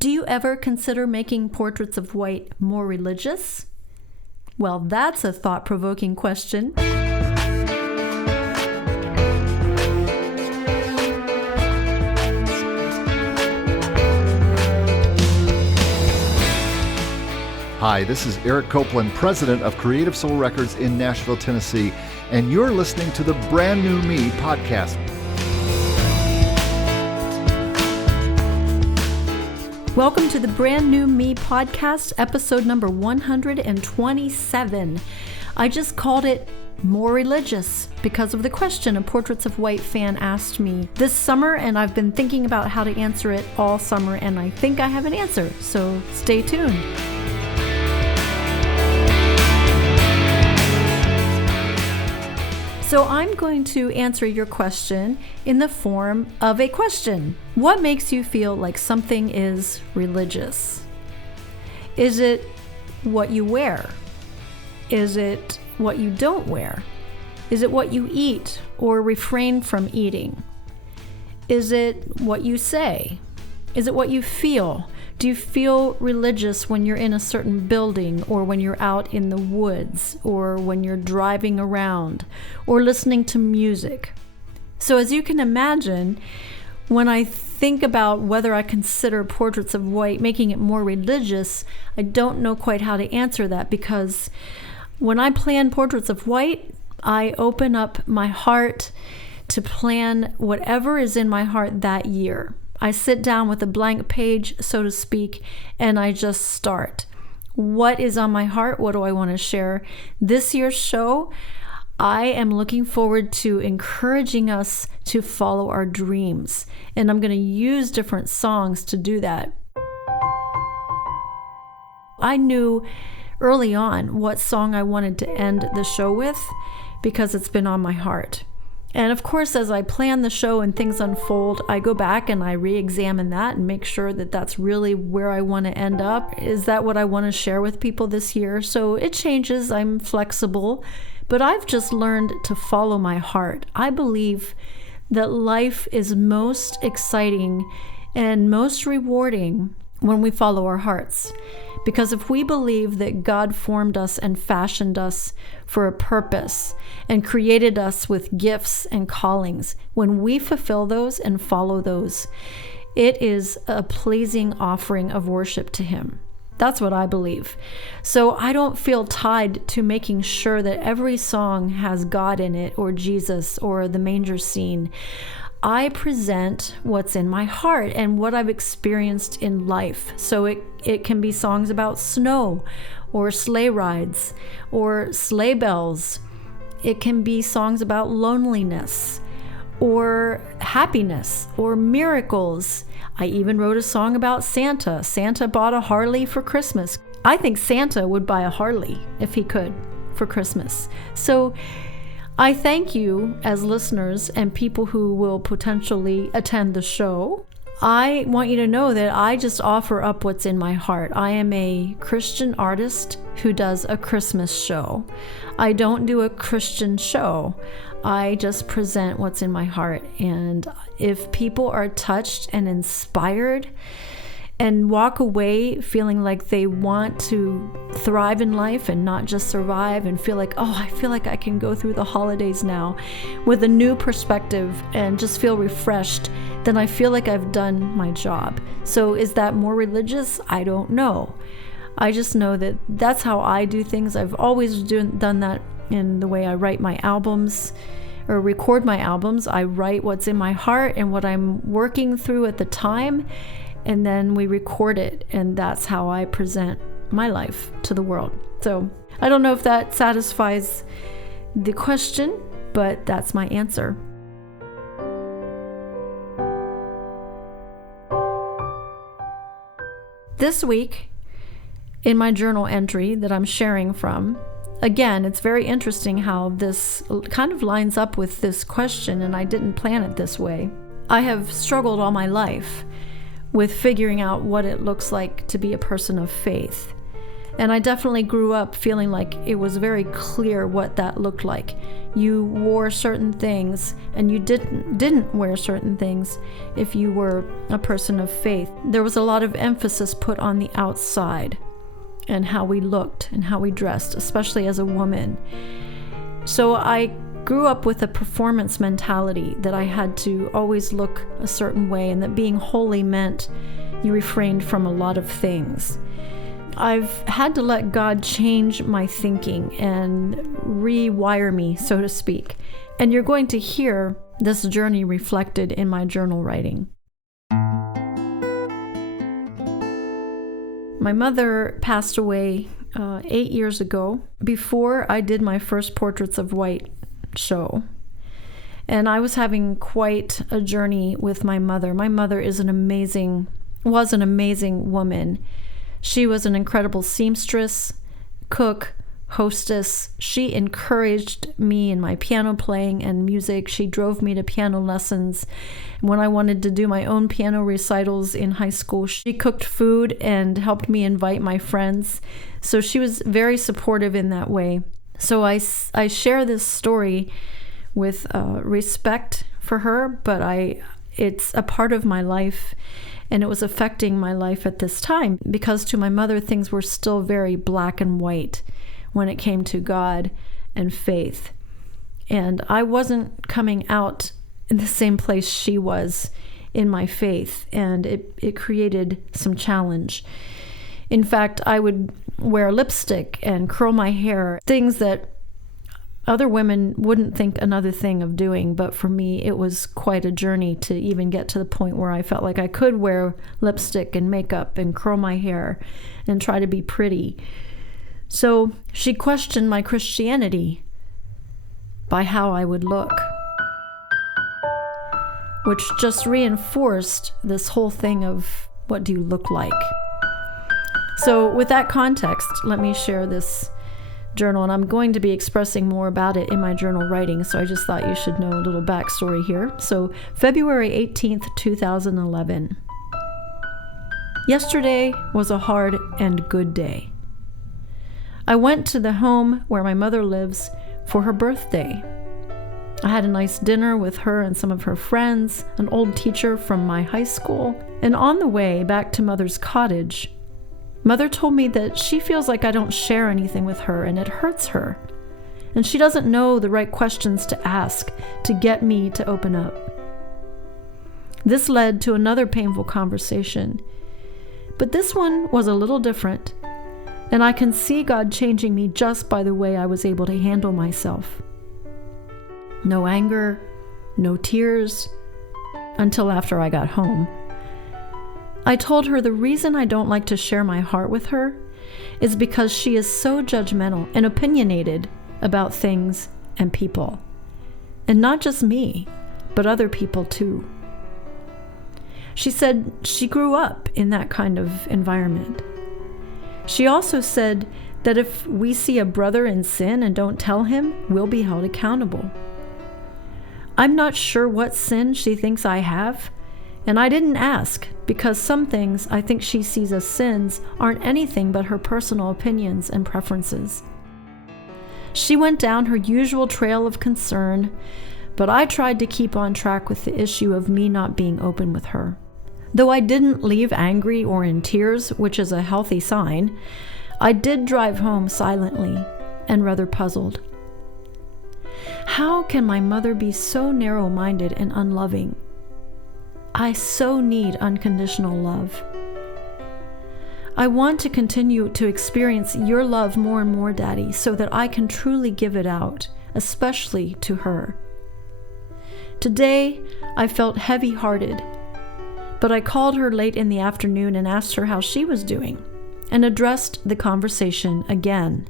Do you ever consider making portraits of white more religious? Well, that's a thought-provoking question. Hi, this is Eric Copeland, president of Creative Soul Records in Nashville, Tennessee, and you're listening to the Brand New Me podcast. Welcome to the Brand New Me podcast, episode number 127. I just called it More Religious because of the question a Portraits of White fan asked me this summer, and I've been thinking about how to answer it all summer, and I think I have an answer, so stay tuned. So I'm going to answer your question in the form of a question. What makes you feel like something is religious? Is it what you wear? Is it what you don't wear? Is it what you eat or refrain from eating? Is it what you say? Is it what you feel? Do you feel religious when you're in a certain building, or when you're out in the woods, or when you're driving around, or listening to music? So as you can imagine, when I think about whether I consider Portraits of White making it more religious, I don't know quite how to answer that, because when I plan Portraits of White, I open up my heart to plan whatever is in my heart that year. I sit down with a blank page, so to speak, and I just start. What is on my heart? What do I want to share? This year's show, I am looking forward to encouraging us to follow our dreams, and I'm going to use different songs to do that. I knew early on what song I wanted to end the show with because it's been on my heart. And of course, as I plan the show and things unfold, I go back and I re-examine that and make sure that that's really where I want to end up. Is that what I want to share with people this year? So it changes. I'm flexible, but I've just learned to follow my heart. I believe that life is most exciting and most rewarding when we follow our hearts. Because if we believe that God formed us and fashioned us for a purpose and created us with gifts and callings, when we fulfill those and follow those, it is a pleasing offering of worship to Him. That's what I believe. So I don't feel tied to making sure that every song has God in it, or Jesus, or the manger scene. I present what's in my heart and what I've experienced in life. So it can be songs about snow, or sleigh rides, or sleigh bells. It can be songs about loneliness, or happiness, or miracles. I even wrote a song about Santa. Santa bought a Harley for Christmas. I think Santa would buy a Harley if he could for Christmas. So I thank you as listeners and people who will potentially attend the show. I want you to know that I just offer up what's in my heart. I am a Christian artist who does a Christmas show. I don't do a Christian show. I just present what's in my heart. And if people are touched and inspired and walk away feeling like they want to thrive in life and not just survive, and feel like, oh, I feel like I can go through the holidays now with a new perspective and just feel refreshed, then I feel like I've done my job. So is that more religious? I don't know. I just know that that's how I do things. I've always done that in the way I write my albums or record my albums. I write what's in my heart and what I'm working through at the time, and then we record it, and that's how I present my life to the world. So I don't know if that satisfies the question, but that's my answer. This week, in my journal entry that I'm sharing from, again, it's very interesting how this kind of lines up with this question, and I didn't plan it this way. I have struggled all my life with figuring out what it looks like to be a person of faith. And I definitely grew up feeling like it was very clear what that looked like. You wore certain things and you didn't wear certain things if you were a person of faith. There was a lot of emphasis put on the outside and how we looked and how we dressed, especially as a woman. So I grew up with a performance mentality that I had to always look a certain way, and that being holy meant you refrained from a lot of things. I've had to let God change my thinking and rewire me, so to speak. And you're going to hear this journey reflected in my journal writing. My mother passed away 8 years ago, before I did my first Portraits of White show. And I was having quite a journey with my mother. My mother was an amazing woman. She was an incredible seamstress, cook, hostess. She encouraged me in my piano playing and music. She drove me to piano lessons. When I wanted to do my own piano recitals in high school, she cooked food and helped me invite my friends. So she was very supportive in that way. So I share this story with respect for her, but it's a part of my life. And it was affecting my life at this time because to my mother, things were still very black and white when it came to God and faith. And I wasn't coming out in the same place she was in my faith, and it created some challenge. In fact, I would wear lipstick and curl my hair, things that other women wouldn't think another thing of doing, but for me, it was quite a journey to even get to the point where I felt like I could wear lipstick and makeup and curl my hair and try to be pretty. So she questioned my Christianity by how I would look, which just reinforced this whole thing of what do you look like? So with that context, let me share this journal, and I'm going to be expressing more about it in my journal writing, so I just thought you should know a little backstory here. So February 18th, 2011. Yesterday was a hard and good day. I went to the home where my mother lives for her birthday. I had a nice dinner with her and some of her friends, an old teacher from my high school, and on the way back to Mother's cottage, Mother told me that she feels like I don't share anything with her and it hurts her. And she doesn't know the right questions to ask to get me to open up. This led to another painful conversation. But this one was a little different. And I can see God changing me just by the way I was able to handle myself. No anger, no tears, until after I got home. I told her the reason I don't like to share my heart with her is because she is so judgmental and opinionated about things and people. And not just me, but other people too. She said she grew up in that kind of environment. She also said that if we see a brother in sin and don't tell him, we'll be held accountable. I'm not sure what sin she thinks I have, and I didn't ask because some things I think she sees as sins aren't anything but her personal opinions and preferences. She went down her usual trail of concern, but I tried to keep on track with the issue of me not being open with her. Though I didn't leave angry or in tears, which is a healthy sign, I did drive home silently and rather puzzled. How can my mother be so narrow-minded and unloving? I so need unconditional love. I want to continue to experience your love more and more, Daddy, so that I can truly give it out, especially to her. Today, I felt heavy-hearted, but I called her late in the afternoon and asked her how she was doing, and addressed the conversation again.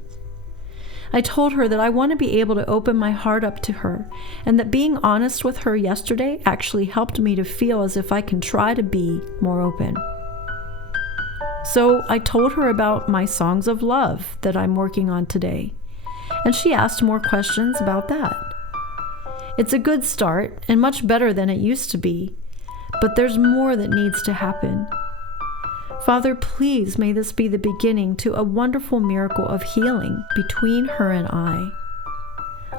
I told her that I want to be able to open my heart up to her, and that being honest with her yesterday actually helped me to feel as if I can try to be more open. So I told her about my songs of love that I'm working on today, and she asked more questions about that. It's a good start and much better than it used to be, but there's more that needs to happen. Father, please may this be the beginning to a wonderful miracle of healing between her and I.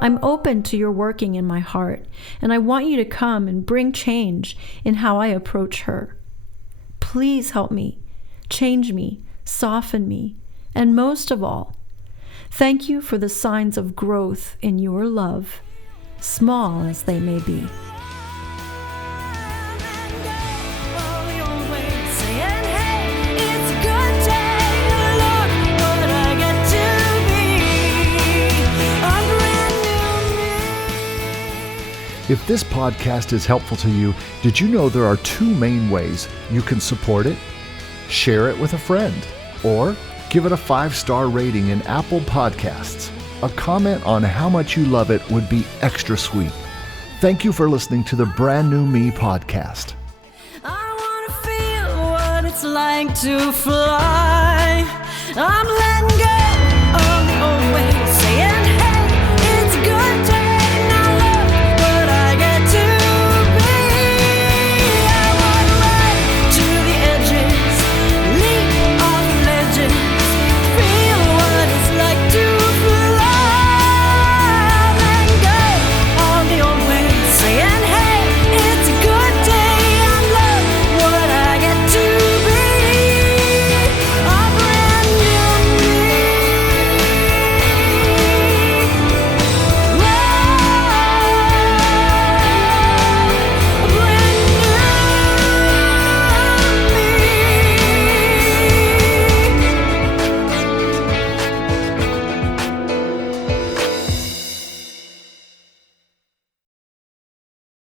I'm open to your working in my heart, and I want you to come and bring change in how I approach her. Please help me, change me, soften me, and most of all, thank you for the signs of growth in your love, small as they may be. If this podcast is helpful to you, did you know there are 2 main ways you can support it? Share it with a friend, or give it a 5-star rating in Apple Podcasts. A comment on how much you love it would be extra sweet. Thank you for listening to the Brand New Me podcast. I want to feel what it's like to fly. I'm letting go.